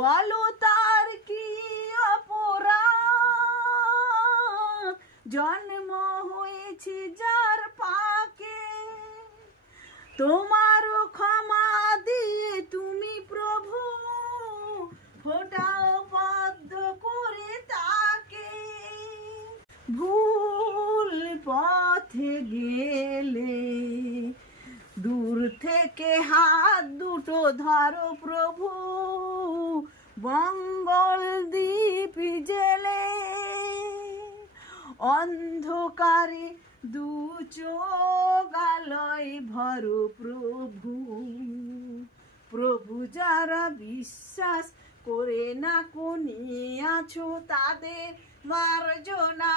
বলো তার কি অপরাধ, জন্ম হয়েছে যার পাকে। তোমার ক্ষমা দিয়ে তুমি প্রভু ফোটাও পদ্ম করে তাকে। ভুল পথে গেলে দূর থেকে হাত দুটো ধরো প্রভু, মঙ্গল দীপ জেলে। অন্ধকারে দু চোখ আলোয় ভরো প্রভু, প্রভু যারা বিশ্বাস করে না কোনি আছো তাদের মার্জনা।